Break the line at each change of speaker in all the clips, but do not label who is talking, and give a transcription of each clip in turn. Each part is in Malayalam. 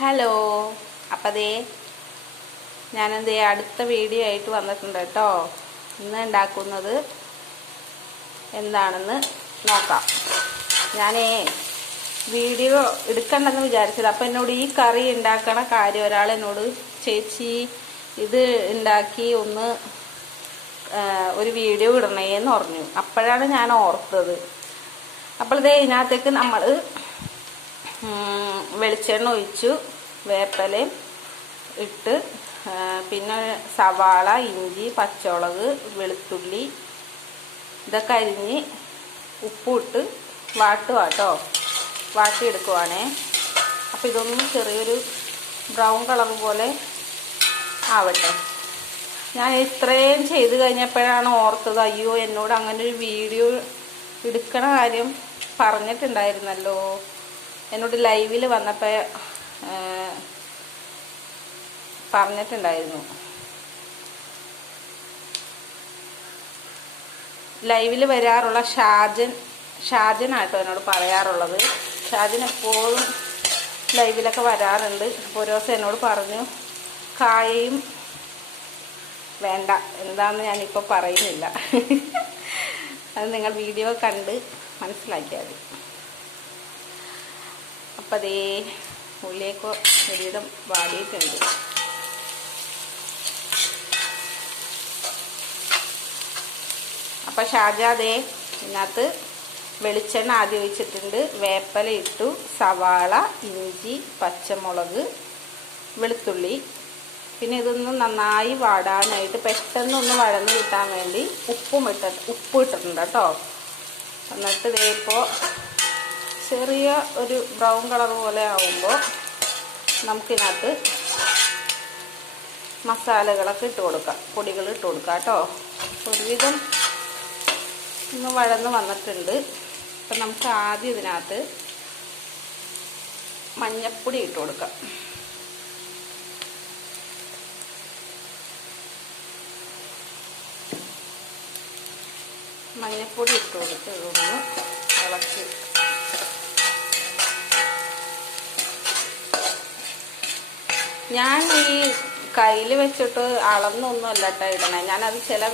ഹലോ. അപ്പം അതേ ഞാനെന്തേ അടുത്ത വീഡിയോ ആയിട്ട് വന്നിട്ടുണ്ട് കേട്ടോ. ഇന്ന് ഉണ്ടാക്കുന്നത് എന്താണെന്ന് നോക്കാം. ഞാനേ വീഡിയോ എടുക്കണ്ടെന്ന് വിചാരിച്ചത്. അപ്പം എന്നോട് ഈ കറി ഉണ്ടാക്കണ കാര്യം ഒരാൾ എന്നോട് ചേച്ചി ഇത് ഉണ്ടാക്കി ഒന്ന് ഒരു വീഡിയോ ഇടണേന്ന് പറഞ്ഞു. അപ്പോഴാണ് ഞാൻ ഓർത്തത്. അപ്പോൾ ഇതേ ഇതിനകത്തേക്ക് നമ്മൾ വെളിച്ചെണ്ണ ഒഴിച്ചു വേപ്പലയും ഇട്ട് പിന്നെ സവാള ഇഞ്ചി പച്ചമുളക് വെളുത്തുള്ളി ഇതൊക്കെ അരിഞ്ഞ് ഉപ്പിട്ട് വാട്ടുക കേട്ടോ. വാട്ടിയെടുക്കുവാണേ. അപ്പോൾ ഇതൊന്നും ചെറിയൊരു ബ്രൗൺ കളർ പോലെ ആവട്ടെ. ഞാൻ ഇത്രയും ചെയ്ത് കഴിഞ്ഞപ്പോഴാണ് ഓർത്തത് അയ്യോ എന്നോട് അങ്ങനെ ഒരു വീഡിയോ എടുക്കണ കാര്യം പറഞ്ഞിട്ടുണ്ടായിരുന്നല്ലോ. എന്നോട് ലൈവിൽ വന്നപ്പോൾ പറഞ്ഞിട്ടുണ്ടായിരുന്നു. ലൈവിൽ വരാറുള്ള ഷാജൻ ഷാജനായിട്ടോ എന്നോട് പറയാറുള്ളത്. ഷാജൻ എപ്പോഴും ലൈവിലൊക്കെ വരാറുണ്ട്. അപ്പോൾ ഒരു ദിവസം എന്നോട് പറഞ്ഞു കായയും വേണ്ട എന്താണെന്ന് ഞാനിപ്പോൾ പറയുന്നില്ല. അത് നിങ്ങൾ വീഡിയോ കണ്ട് മനസ്സിലാക്കിയാൽ മതി. അപ്പം അതേ ഉള്ളിയൊക്കെ ഒരുവിധം വാടിയിട്ടുണ്ട്. അപ്പം ഷാജാദേ ഇതിനകത്ത് വെളിച്ചെണ്ണ ആദ്യം ഒഴിച്ചിട്ടുണ്ട്. വേപ്പല ഇട്ടു. സവാള ഇഞ്ചി പച്ചമുളക് വെളുത്തുള്ളി. പിന്നെ ഇതൊന്ന് നന്നായി വാടാനായിട്ട് പെട്ടെന്നൊന്ന് വഴന്ന് കിട്ടാൻ വേണ്ടി ഉപ്പും ഇട്ട ഉപ്പ് ഇട്ടിട്ടുണ്ട് കേട്ടോ. എന്നിട്ട് ഇതേ ഇപ്പോൾ ചെറിയ ഒരു ബ്രൗൺ കളർ പോലെ ആവുമ്പോൾ നമുക്കിതിനകത്ത് മസാലകളൊക്കെ ഇട്ട് കൊടുക്കാം. പൊടികൾ ഇട്ട് കൊടുക്കാം കേട്ടോ. ഒരുവിധം ഒന്ന് വഴന്ന് വന്നിട്ടുണ്ട്. അപ്പം നമുക്ക് ആദ്യം ഇതിനകത്ത് മഞ്ഞപ്പൊടി ഇട്ട് കൊടുക്കാം. മഞ്ഞപ്പൊടി ഇട്ട് കൊടുത്ത് ഇതൊന്ന് ഇളക്കി ഞാൻ ഈ കയ്യിൽ വെച്ചിട്ട് അളന്നൊന്നും അല്ല കേട്ടോ ഇടണേ. ഞാനത് ചില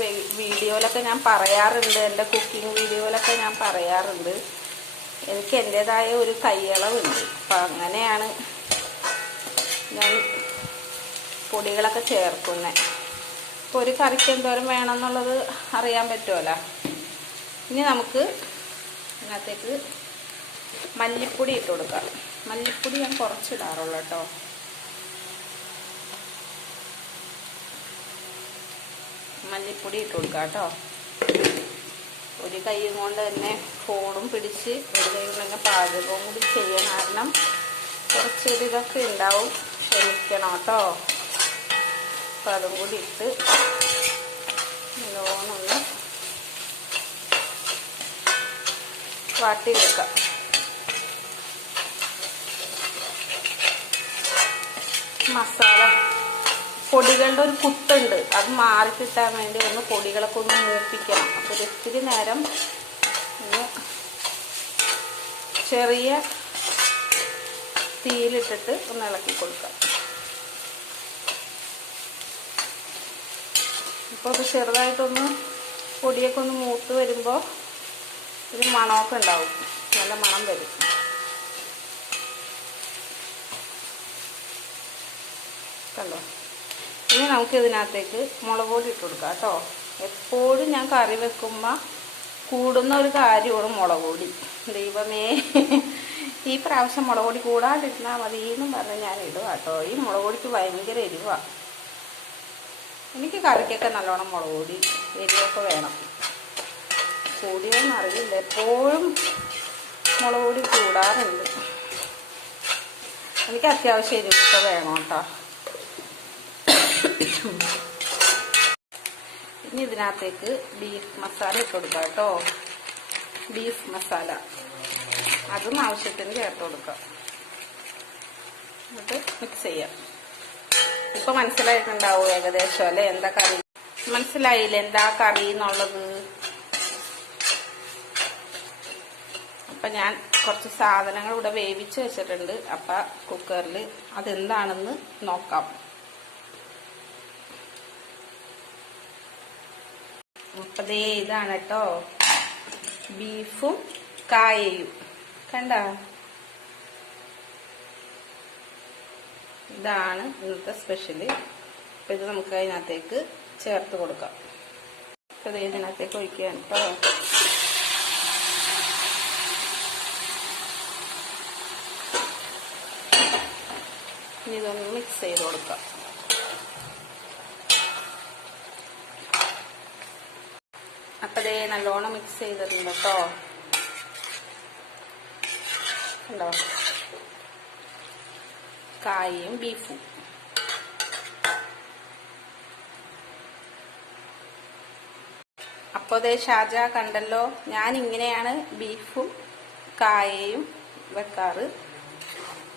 വീഡിയോയിലൊക്കെ ഞാൻ പറയാറുണ്ട്. എന്റെ കുക്കിംഗ് വീഡിയോയിലൊക്കെ ഞാൻ പറയാറുണ്ട്. എനിക്ക് എന്റെതായ ഒരു കൈയളവുണ്ട്. അപ്പം അങ്ങനെയാണ് ഞാൻ പൊടികളൊക്കെ ചേർക്കുന്നത് ഇപ്പോൾ ഒരു കറിക്ക് എന്തോരം വേണമെന്നുള്ളത് അറിയാൻ പറ്റുമല്ലോ. ഇനി നമുക്ക് ഇതിനകത്തേക്ക് മല്ലിപ്പൊടി ഇട്ട് കൊടുക്കാം. മല്ലിപ്പൊടി ഞാൻ കുറച്ചിടാറുള്ളൂ കേട്ടോ. മല്ലിപ്പൊടി ഇട്ട് കൊടുക്കാം കേട്ടോ. ഒരു കൈ കൊണ്ട് തന്നെ ഫോണും പിടിച്ച് ഒരു കൈ കൊണ്ട് തന്നെ പാചകവും കൂടി ചെയ്യാൻ കാരണം കുറച്ചൊരു ഇതൊക്കെ ഉണ്ടാവും. ക്ഷമിക്കണം കേട്ടോ. അപ്പം അതും കൂടി ഇട്ട് നല്ലോണമൊന്ന് വാട്ടിയെടുക്കാം. മസാല. പൊടികളുടെ ഒരു കുത്തുണ്ട് അത് മാറി കിട്ടാൻ വേണ്ടി ഒന്ന് പൊടികളൊക്കെ ഒന്ന് മൂപ്പിക്കണം. അപ്പോൾ ഒരിത്തിരി നേരം ചെറിയ തീയിലിട്ടിട്ട് ഒന്ന് ഇളക്കി കൊടുക്കാം. ഇപ്പോൾ അത് ചെറുതായിട്ടൊന്ന് പൊടിയൊക്കെ ഒന്ന് മൂത്ത് വരുമ്പോൾ ഒരു മണമൊക്കെ ഉണ്ടാവും. നല്ല മണം വരും. കണ്ടോ ഇനി നമുക്ക് ഇതിനകത്തേക്ക് മുളക് പൊടി ഇട്ട് കൊടുക്കാം കേട്ടോ. എപ്പോഴും ഞാൻ കറി വെക്കുമ്പോൾ കൂടുന്ന ഒരു കാര്യമാണ് മുളക് പൊടി. ദൈവമേ. ഈ പ്രാവശ്യം മുളക് പൊടി കൂടാണ്ടിരുന്നാൽ മതി എന്നും പറഞ്ഞ് ഞാൻ ഇടുക കേട്ടോ. ഈ മുളക് പൊടിക്ക് ഭയങ്കര എരിവാണ് എനിക്ക് കറിക്കൊക്കെ നല്ലോണം മുളക് പൊടി എരിവൊക്കെ വേണം. കൂടിയോന്ന് അറിയില്ല. എപ്പോഴും മുളക് പൊടി കൂടാറുണ്ട്. എനിക്ക് അത്യാവശ്യം എരിവൊക്കെ വേണം കേട്ടോ. ഇനി ഇതിനകത്തേക്ക് ബീഫ് മസാല ഇട്ട് കൊടുക്കാം കേട്ടോ. ബീഫ് മസാല അതും ആവശ്യത്തിന് ചേർത്ത് കൊടുക്കാം. എന്നിട്ട് മിക്സ് ചെയ്യാം. ഇപ്പൊ മനസ്സിലായിട്ടുണ്ടാവും ഏകദേശം അല്ലെ? എന്താ കറി? മനസ്സിലായില്ല എന്താ കറി എന്നുള്ളത്? അപ്പൊ ഞാൻ കുറച്ച് സാധനങ്ങൾ ഇവിടെ വേവിച്ച് വെച്ചിട്ടുണ്ട്. അപ്പൊ കുക്കറിൽ അതെന്താണെന്ന് നോക്കാം. അപ്പതേ ഇതാണ് കേട്ടോ ബീഫും കായയും. കണ്ട? ഇതാണ് ഇന്നത്തെ സ്പെഷ്യൽ അപ്പൊ ഇത് നമുക്ക് അതിനകത്തേക്ക് ചേർത്ത് കൊടുക്കാം. അപ്പൊ ഇത് ഇതിനകത്തേക്ക് ഒഴിക്കുകയാണ് കേട്ടോ ഇനി ഇതൊന്ന് മിക്സ് ചെയ്ത് കൊടുക്കാം. അപ്പൊ ദേ നല്ലോണം മിക്സ് ചെയ്തിട്ടുണ്ട് കേട്ടോ. കണ്ടോ? കായയും ബീഫും അപ്പോൾ ദേ ഷാജ കണ്ടല്ലോ ഞാൻ ഇങ്ങനെയാണ് ബീഫും കായയും വെക്കാറ്.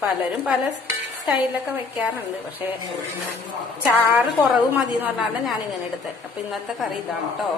പലരും പല സ്റ്റൈലൊക്കെ വെക്കാറുണ്ട് പക്ഷെ ചാറ് കുറവ് മതി എന്ന് പറഞ്ഞാലാണ് ഞാൻ ഇങ്ങനെ എടുത്തത്. അപ്പൊ ഇന്നത്തെ കറി ഇതാണ് കേട്ടോ.